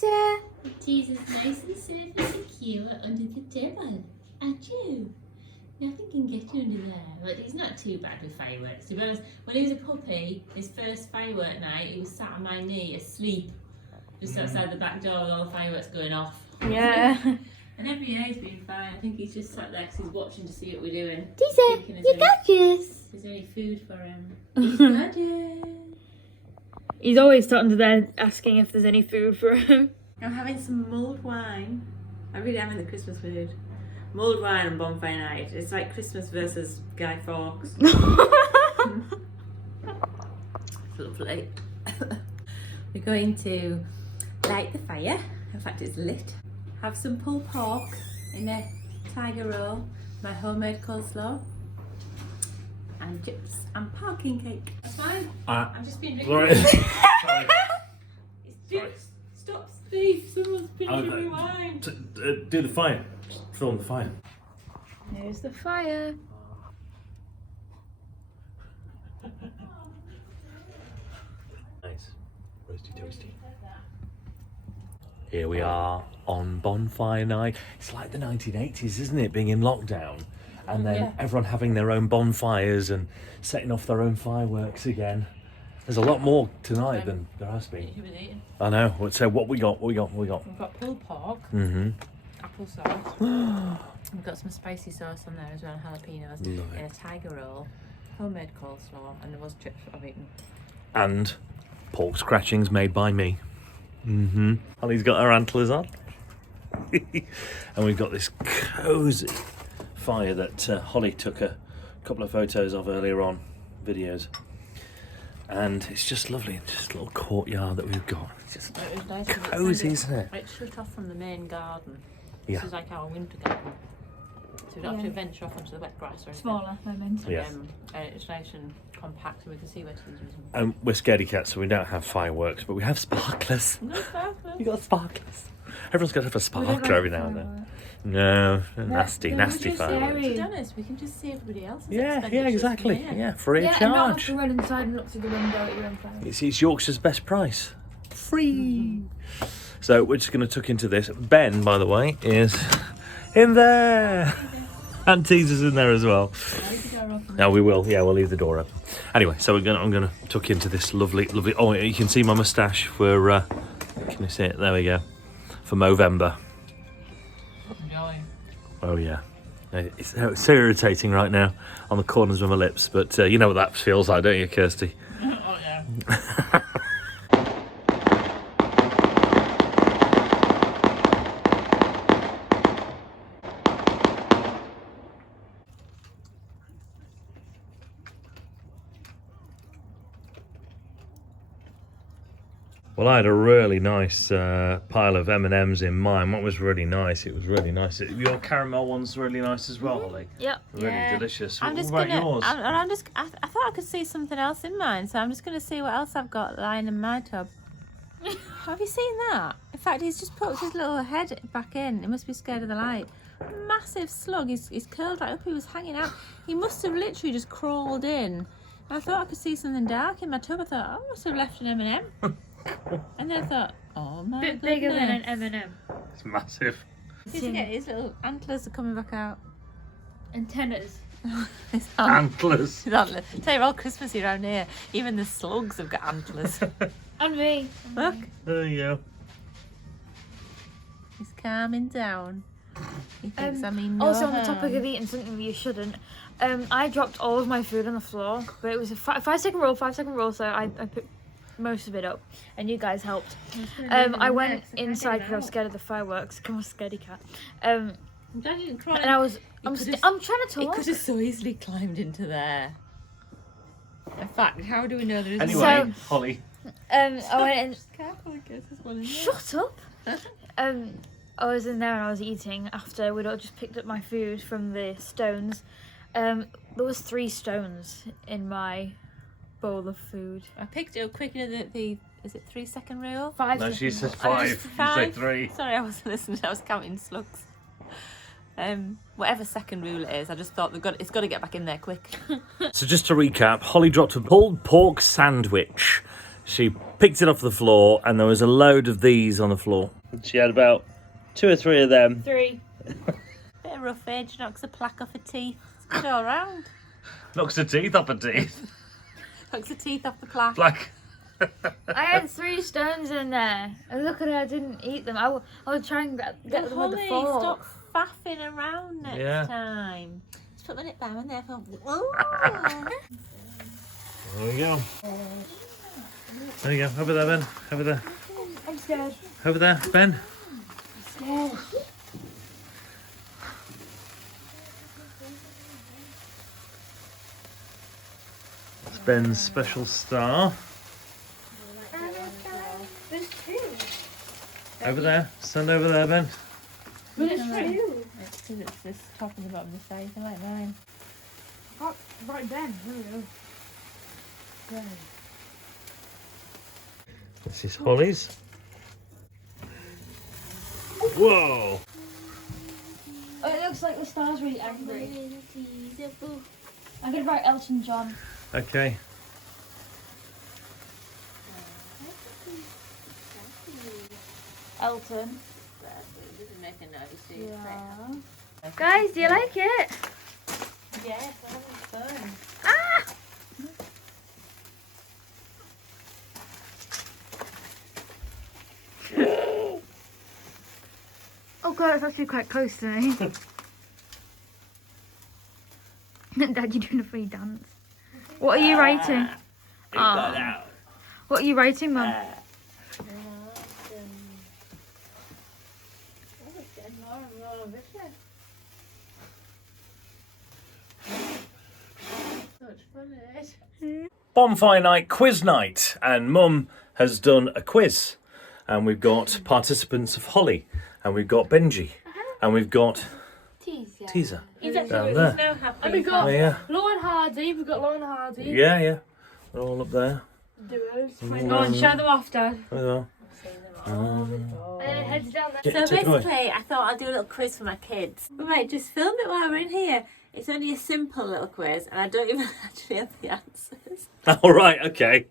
Teaser. The teaser's nice and safe and secure under the table. Achoo! Nothing can get you under there. But it's not too bad with fireworks. To be honest, when he was a puppy, his first firework night, he was sat on my knee asleep, just outside the back door with all the fireworks going off. Yeah. And every year he's been fine. I think he's just sat there because he's watching to see what we're doing. Teaser, you're gorgeous. Is there any food for him? He's gorgeous. He's always starting to there asking if there's any food for him. I'm having some mulled wine. I'm really having the Christmas food. Mulled wine and bonfire night. It's like Christmas versus Guy Fawkes. Lovely. We're going to light the fire. In fact, it's lit. Have some pulled pork in a tiger roll, my homemade coleslaw, and chips and pumpkin cake. That's fine. I'm just being Sorry. It's just stop, Steve. Someone's pinching me wine. Do the fire. Film the fire. There's the fire. Nice. Roasty toasty. Here we are on bonfire night. It's like the 1980s, isn't it? Being in lockdown. And then everyone having their own bonfires and setting off their own fireworks again. There's a lot more tonight than there has been. I know. So what we got? We've got pulled pork, apple sauce. We've got some spicy sauce on there as well, jalapenos, and a tiger roll, homemade coleslaw, and there was chips I've eaten. And pork scratchings made by me. Holly's got her antlers on. And we've got this cosy fire that Holly took a couple of photos of earlier on, videos. And it's just lovely, just a little courtyard that we've got. It's just nice cosy, isn't it? It's shut off from the main garden. Yeah. This is like our winter garden. So we don't have to venture off onto the wet grass or anything. Smaller, I meant. Yeah. It's nice and compact so we can see where to use them. And we're scaredy cats, so we don't have fireworks, but we have sparklers. You got sparklers. Everyone's got to have a sparkler every now and then. No, nasty fireworks. To be honest, we can just see everybody else's. Yeah, exactly. Yeah, free of And not have charge. to run inside and look through the window at your own fire. It's Yorkshire's best price. Free. So we're just going to tuck into this. Ben, by the way, is in there. And Teaser's in there as well. No, we will. Yeah, we'll leave the door open. Anyway, so I'm going to tuck into this lovely. Oh, you can see my moustache for. Can you see it? There we go. For Movember. Oh yeah. It's so irritating right now on the corners of my lips, but you know what that feels like, don't you, Kirsty? Oh yeah. Well, I had a really nice pile of M&Ms in mine. What was really nice? It was really nice. Your caramel one's really nice as well, Holly. Yep. Really delicious. I'm What just about gonna. yours? I thought I could see something else in mine, so I'm just gonna see what else I've got lying in my tub. Have you seen that? In fact, he's just poked his little head back in. He must be scared of the light. Massive slug. He's curled right up. He was hanging out. He must have literally just crawled in. I thought I could see something dark in my tub. I thought I must have left an M&M. And then I thought, oh my Bit goodness. bigger than an M&M. It's massive. His little antlers are coming back out. Antennas. His Antlers. antlers. Tell you, all Christmassy around here. Even the slugs have got antlers. And me. Look, There you go. he's calming down. He thinks I mean no Also, on the harm. topic of eating something you shouldn't, I dropped all of my food on the floor, but it was a 5-second roll, so I picked most of it up, and you guys helped. I went inside because I was scared of the fireworks. Come on, scaredy cat. I'm glad you didn't cry. And I'm trying to He talk. could have so easily climbed into there. In fact, how do we know there isn't Anyway, one? Holly. I went in. Just careful in case there's one in there. Shut up. I was in there and I was eating after we'd all just picked up my food from the stones. There was 3 stones in my bowl of food. I picked it up quick. You know the is it 3-second rule? 5 No, she seconds. says 5. You say 5. 3. Sorry, I wasn't listening. I was counting slugs. Whatever second rule it is, I just thought it's got to get back in there quick. So just to recap, Holly dropped a pulled pork sandwich she picked it off the floor and there was a load of these on the floor. She had about 2 or 3 of them. 3. Bit of rough edge, knocks a plaque off her teeth. It's good all round. Knocks her teeth off her teeth. Knocks her teeth off the plaque. Like. I had 3 stones in there. And look at it, I didn't eat them. I would try and get them with Holly, the fork. stop faffing around next time. Just put my lip balm in there for... There we go. There you go. Over there, Ben. Over there. I'm scared. Over there, Ben. I'm scared. It's Ben's special star. There's 2. Over there. Stand over there, Ben. But it's 2. It's because it's this top and the bottom of the size. I like mine. Right, Ben. Here we go. Ben. This is Holly's. Whoa! Oh, it looks like the star's really angry. I'm gonna write Elton John. Okay. Elton. Doesn't make a noise, do Yeah. Guys, do you like it? Yes, I'm having fun. Ah! Oh god, it's actually quite close to me. Dad, you're doing a free dance. What are you writing? Aw. What are you writing, Mum? Bonfire night, quiz night, and Mum has done a quiz, and we've got participants of Holly, and we've got Benji, and we've got Teaser down there. No happy. And we've got Oh yeah, Lauren Hardy, we've got Lauren Hardy. yeah, they're all up there. Duos. Mm. Go on, show them off, Dad. There they are. And then heads down there. Yeah, So take it away. basically, I thought I'd do a little quiz for my kids. We might just film it while we're in here. It's only a simple little quiz, and I don't even actually have the answers. All right, okay,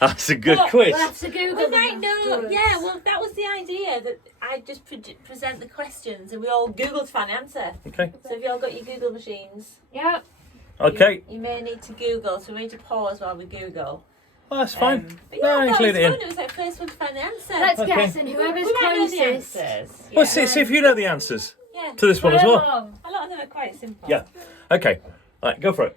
that's a good quiz. We'll have to Google We them might know. afterwards. Yeah, well, that was the idea, that I just present the questions, and we all Google to find the answer. Okay, So if you all got your Google machines, Yeah. okay, you may need to Google. So we need to pause while we Google. well, that's fine. But yeah, I thought include it it was in. fun. It was like first one to find the answer. Let's Okay. guess, and whoever's we might know the closest. answers. Well, Yeah. see if you know the answers Yeah. to this one as well. A lot of them are quite simple. Yeah. Okay, all right, go for it.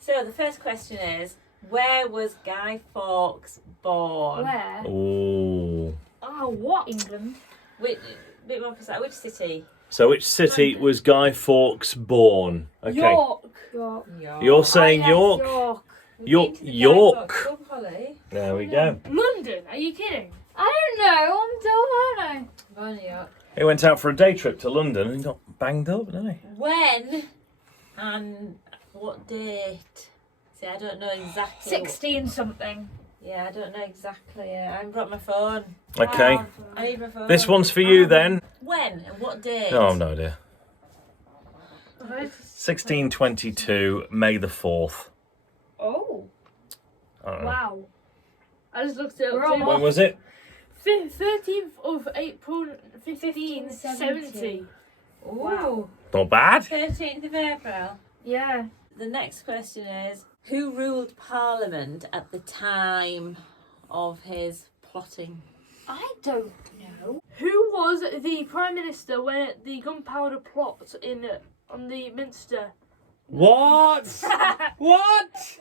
So the first question is, where was Guy Fawkes born? Where? Oh. Oh, what? England. Which, bit more precise, which city? So, which city was Guy Fawkes born? Okay. York. York. You're saying yes, York? York. York. Been to the York. Guy Fawkes Club, Holly. There we go. London. Are you kidding? I don't know. I'm dumb, aren't I? Born in York. He went out for a day trip to London and he got banged up, didn't he? When and what date? See, I don't know exactly. 16 something. Yeah, I don't know exactly. I haven't brought my phone. Okay. I need my phone. This one's for you then. When and what date? Oh, no idea. 1622, May the 4th. Oh, I don't know. wow. I just looked it We're up. almost- When was it? 13th of April, 1570. Ooh. Wow. Not bad. 13th of April. Yeah. The next question is, who ruled Parliament at the time of his plotting? I don't know. Who was the Prime Minister when the gunpowder plot on the Minster? What? What?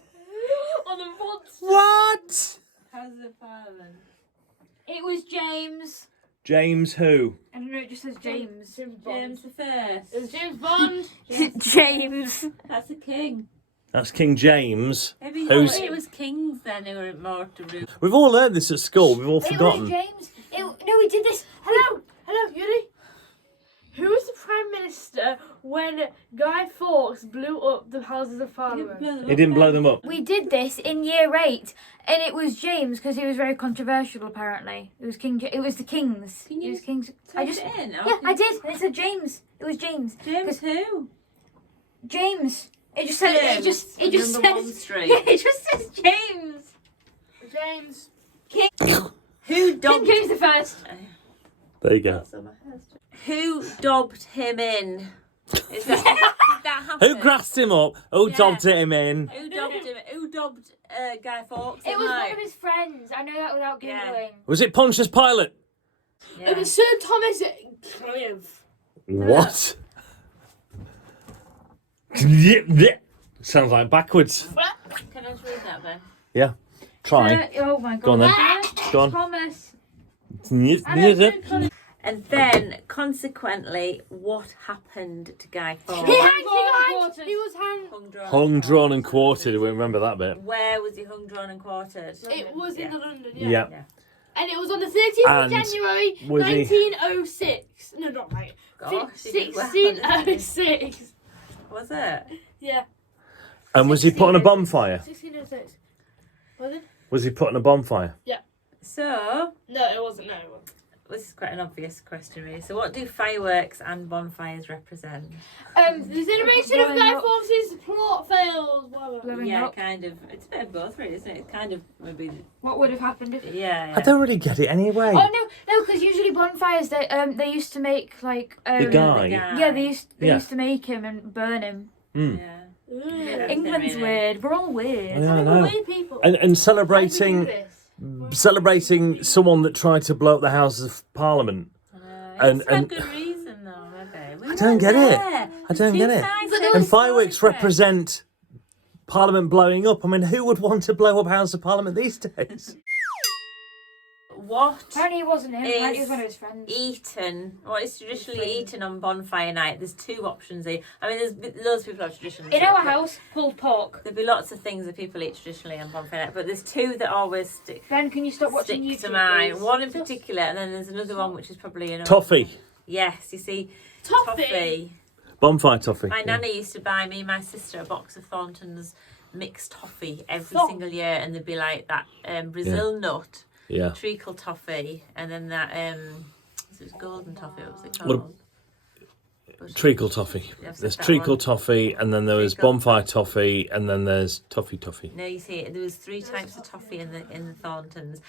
On the monster. What? How's the Parliament? It was James. James who? I don't know, it just says James. James Bond. James the First. It was James Bond. James. That's the king. That's King James. Maybe Who's- it was kings then who were more to rule. We've all learned this at school. We've all It was forgotten. James. No, we did this. Hello, Yuri. Who was the Prime Minister when Guy Fawkes blew up the Houses of Parliament? He didn't blow them up. We did this in year 8, and it was James because he was very controversial. Apparently, it was It was the kings. Can you it was kings. Type it in. Yeah, I did. And it said James. It was James. James who? James. It just said. It just James, says. number 1 street. Yeah, it just says James. James. Who King dobbed? King's the first. There you go. Who dobbed him in? Is that, did that happen? Who grassed him up? Who Yeah. dobbed him in? Who dobbed him? Who dobbed Guy Fawkes? It in was life? one of his friends. I know that without Yeah. googling. Was it Pontius Pilate? Yeah. It was Sir Thomas Clive. What? Sounds like backwards. Can I just read that then? Yeah. Try. Oh my god. Go on then. Go on. Thomas. And then, consequently, what happened to Guy Fawkes? He was hanged. Hung, drawn, and quartered. We remember that bit. Where was he hung, drawn, and quartered? It was in London, Yeah. And it was on the 13th of And January, was he- 1906. No, not right. Gosh, he did well. 1606. Was it? Yeah, And was he put on a bonfire? 1606. Was it? Was he put on a bonfire? So, No, it wasn't. No, it wasn't. this is quite an obvious question, really. So, what do fireworks and bonfires represent? The generation of Blowing Guy up. Fawkes' plot fails. Blowing Yeah, up. kind of. It's a bit of both, really, isn't it? It's kind of maybe. What would have happened if? Yeah. I don't really get it anyway. Oh no, because usually bonfires they used to make like The guy. Yeah, they used Yeah. to make him and burn him. Mm. Yeah. Ugh. England's really. weird. We're all weird. Yeah, I We're know. weird people. And Why do we do celebrating this? someone that tried to blow up the Houses of Parliament. And- It's a and- good reason, though, maybe. I don't get it. I don't get it. And fireworks represent Parliament blowing up. I mean, who would want to blow up House of Parliament these days? What Apparently it wasn't him. Apparently it was is one of his friends. eaten? What is traditionally eaten on bonfire night? There's two options here. I mean, there's loads of people have traditions. In our house, pulled pork. There'd be lots of things that people eat traditionally on bonfire night, but there's two that always stick Ben, can you stop watching stick YouTube? to mind. please? One in particular, and then there's another one which is probably Toffee. Yes, you see, Toffee. Bonfire toffee. My yeah. nanny used to buy me and my sister a box of Thornton's mixed toffee every Thorn- single year, and there'd be like that Brazil nut, Yeah. treacle toffee, and then that it was golden toffee. What was it What a- called? Treacle toffee. Yeah, I've said There's that treacle one. toffee, and then there was Treacle. bonfire toffee, and then there's toffee. No, you see, there was three types of toffee in the Thorntons.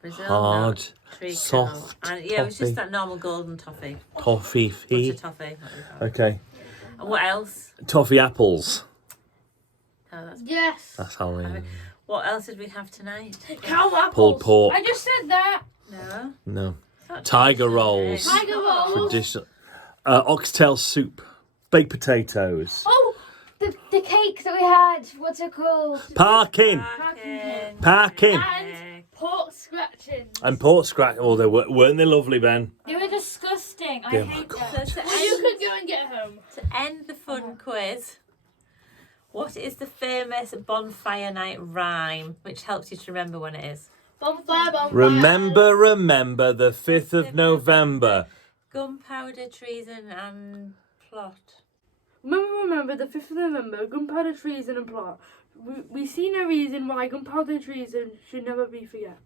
Brazil Hard, nut, treacle, soft and yeah, it was just toffee. that normal golden toffee, Toffee. butter toffee. What we call it. Okay. And what else? Toffee apples. Oh, that's, Yes. That's Halloween. what else did we have tonight? Cow apples. Pulled pork. I just said that. No. No. It's not Tiger traditional, rolls. is it? Tiger rolls. Traditional. Oxtail soup. Baked potatoes. Oh, the cake that we had. What's it called? Parking. Parking. And pork scratching. And pork scratch. Oh, weren't they lovely, Ben? They were disgusting. I Yeah, hate my them. So to Well, you end, could go and get home. to end the fun quiz, what is the famous bonfire night rhyme which helps you to remember when it is? Bonfire, bonfire. Remember the 5th of November. Gunpowder, treason, and plot. Remember the 5th of November, gunpowder treason and plot. We see no reason why gunpowder treason should never be forget.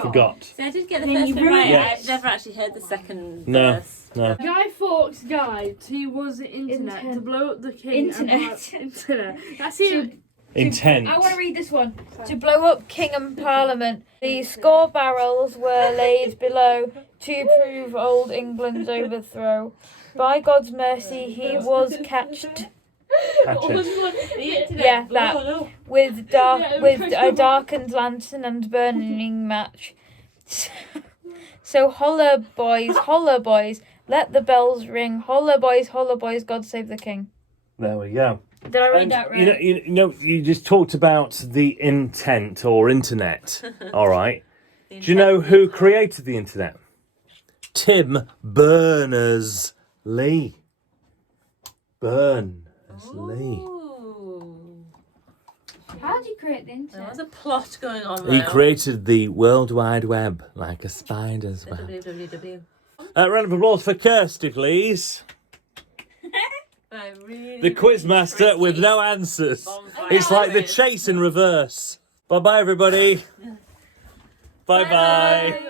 Forgot. See, I did get the Then first you bit right. ruined it. I've never actually heard the second No. verse. No. Guy Fawkes' guide to use the internet to blow up the king. Internet. Internet. That's it. Intent. I want to read this one. To blow up King and Parliament, the score barrels were laid below to prove old England's overthrow. By God's mercy, he was catched. Catch it. The internet. Yeah, that. With a darkened lantern and burning match. So holla boys, let the bells ring. Holla boys, God save the king. There we go. Did I read And, that right? you just talked about the intent or internet. All right. The Do you know who created the internet? Tim Berners-Lee. Berners-Lee. Ooh. How did you create the There internet? was a plot going on He there. created the World Wide Web like a spider's The web. www. Round of applause for Kirsty, please. I really The quizmaster tricky with no answers. bonfire It's like the quiz. chase in reverse. Bye bye, everybody. Bye bye.